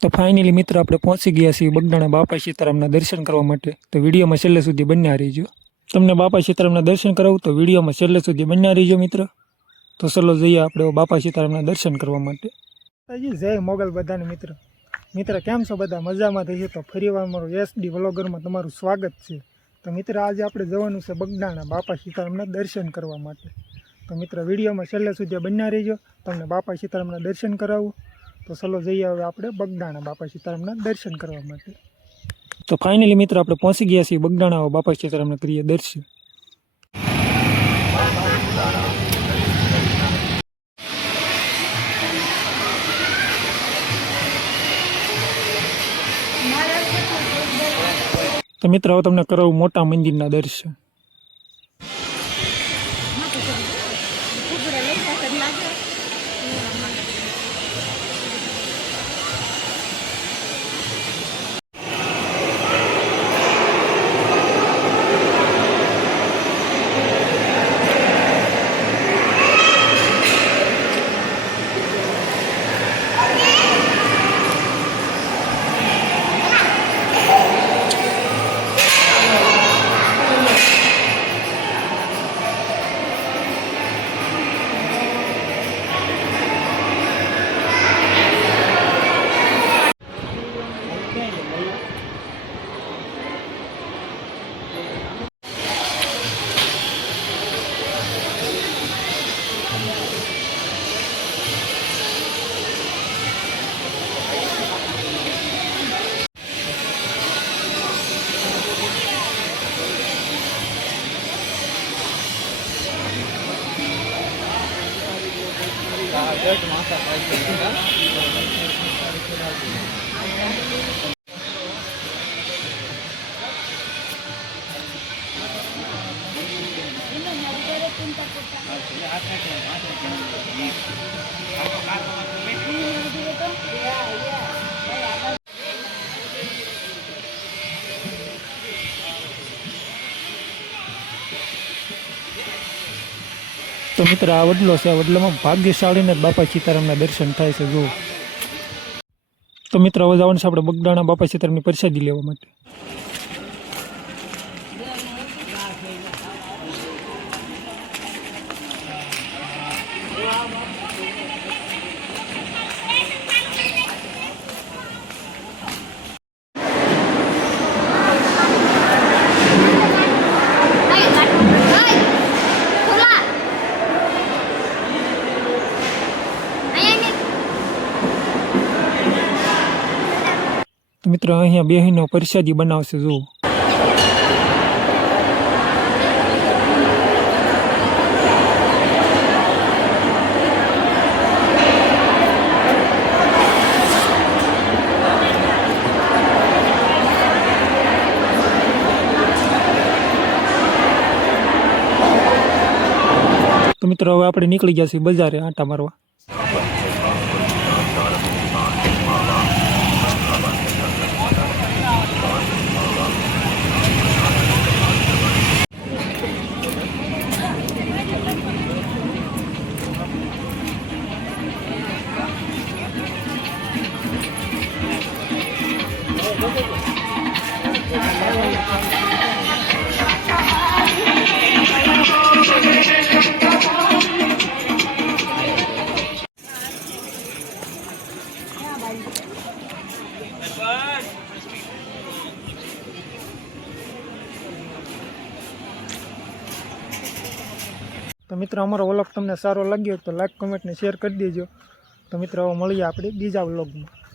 તો ફાઇનલી મિત્ર આપણે પહોંચી ગયા છીએ બગદાણા બાપા સીતારામના દર્શન કરવા માટે। તો વિડીયોમાં છેલ્લે સુધી બન્યા રહીજો। તમને બાપા સીતારામના દર્શન કરાવું તો વિડીયોમાં છેલ્લે સુધી બન્યા રહીજો મિત્ર। તો ચલો જઈએ આપણે બાપા સીતારામના દર્શન કરવા માટે। જય મોગલ બધાને મિત્ર। મિત્ર કેમ છો બધા? મજામાં થઈએ તો ફરીવાર મારું એસડી વ્લોગરમાં તમારું સ્વાગત છે। તો મિત્ર આજે આપણે જવાનું છે બગદાણા બાપા સીતારામના દર્શન કરવા માટે। તો મિત્ર વિડીયોમાં છેલ્લે સુધી બન્યા રહીજો, તમને બાપા સીતારામના દર્શન કરાવું। તો ચલો જઈએ હવે આપણે બગદાણા બાપા સીતારામના દર્શન કરવા માટે। તો ફાઇનલી મિત્ર આપણે પહોંચી ગયા છીએ બગદાણા બાપા સીતારામના કરીએ દર્શન। તો મિત્ર હવે તમને કરાવું મોટા મંદિરના દર્શન। તો મિત્ર આ વડલો છે, આ વડલામાં ભાગ્યશાળીને બાપા સીતારામના દર્શન થાય છે। જો તો મિત્ર હવે જવાનું છે આપણે બગદાણા બાપા સીતારામની પ્રસાદી લેવા માટે। તો મિત્ર અહીંયા બેહીનો પ્રસાદી બનાવશે। જો તો મિત્ર હવે આપણે નીકળી ગયા છીએ બજારે આંટા મારવા। તો મિત્રો અમારો વ્લોગ તમને સારો લાગ્યો તો લાઈક કમેન્ટ ને શેર કરી દેજો। તો મિત્રો હવે મળીએ આપણે બીજા વ્લોગમાં।